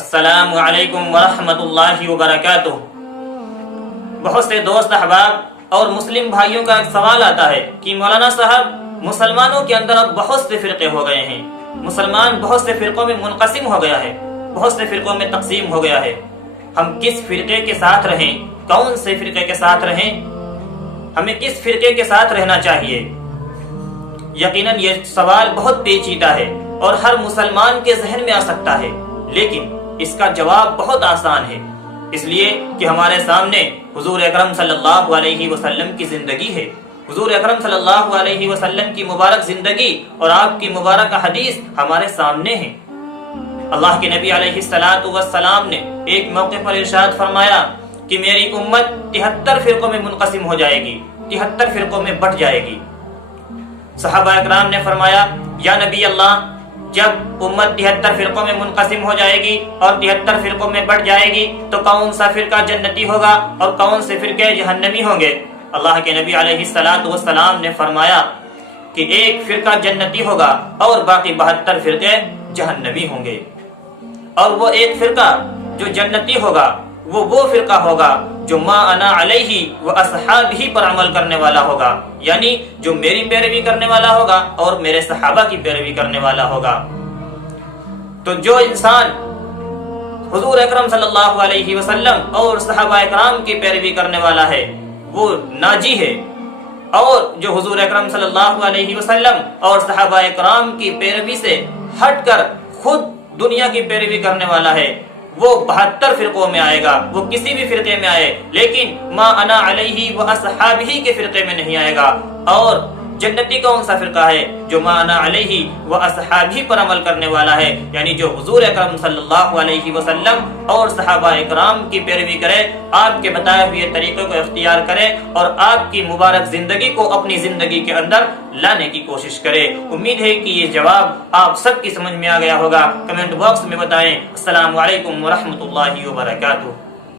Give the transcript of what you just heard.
السلام علیکم ورحمۃ اللہ وبرکاتہ۔ بہت سے دوست احباب اور مسلم بھائیوں کا ایک سوال آتا ہے کہ مولانا صاحب، مسلمانوں کے اندر اب بہت سے فرقے ہو گئے ہیں، مسلمان بہت سے فرقوں میں منقسم ہو گیا ہے، بہت سے فرقوں میں تقسیم ہو گیا ہے، ہم کس فرقے کے ساتھ رہیں؟ کون سے فرقے کے ساتھ رہیں؟ ہمیں کس فرقے کے ساتھ رہنا چاہیے؟ یقیناً یہ سوال بہت پیچیدہ ہے اور ہر مسلمان کے ذہن میں آ سکتا ہے، لیکن اس کا جواب بہت آسان ہے، اس لیے کہ ہمارے سامنے حضور اکرم صلی اللہ علیہ وسلم کی زندگی ہے۔ حضور اکرم صلی اللہ علیہ وسلم کی مبارک زندگی اور آپ کی مبارک حدیث ہمارے سامنے ہیں۔ اللہ کے نبی علیہ السلام نے ایک موقع پر ارشاد فرمایا کہ میری امت 73 فرقوں میں منقسم ہو جائے گی، 73 فرقوں میں بٹ جائے گی۔ صحابہ اکرام نے فرمایا، یا نبی اللہ، جب امت 73 فرقوں میں منقسم ہو جائے گی اور 73 فرقوں میں بٹ جائے گی تو کون سا فرقہ جنتی ہوگا اور کون سے فرقے جہنمی ہوں گے؟ اللہ کے نبی علیہ السلام نے فرمایا کہ ایک فرقہ جنتی ہوگا اور باقی 72 فرقے جہنمی ہوں گے، اور وہ ایک فرقہ جو جنتی ہوگا وہ فرقہ ہوگا جو ما انا علیہ و اصحابہ پر عمل کرنے والا ہوگا، یعنی جو میری پیروی کرنے والا ہوگا اور میرے صحابہ کی پیروی کرنے والا ہوگا۔ تو جو انسان حضور اکرم صلی اللہ علیہ وسلم اور صحابہ اکرام کی پیروی کرنے والا ہے وہ ناجی ہے، اور جو حضور اکرم صلی اللہ علیہ وسلم اور صحابہ اکرام کی پیروی سے ہٹ کر خود دنیا کی پیروی کرنے والا ہے وہ 72 فرقوں میں آئے گا، وہ کسی بھی فرقے میں آئے، لیکن ما انا علیہ و اصحابہ کے فرقے میں نہیں آئے گا۔ اور جنتی کون سا فرقہ ہے؟ جو ما انا علیہ و اصحابہ پر عمل کرنے والا ہے، یعنی جو حضور اکرم صلی اللہ علیہ وسلم اور صحابہ اکرام کی پیروی کرے، آپ کے بتائے ہوئے طریقے کو اختیار کرے اور آپ کی مبارک زندگی کو اپنی زندگی کے اندر لانے کی کوشش کرے۔ امید ہے کہ یہ جواب آپ سب کی سمجھ میں آ گیا ہوگا۔ کمنٹ باکس میں بتائیں۔ السلام علیکم ورحمۃ اللہ وبرکاتہ۔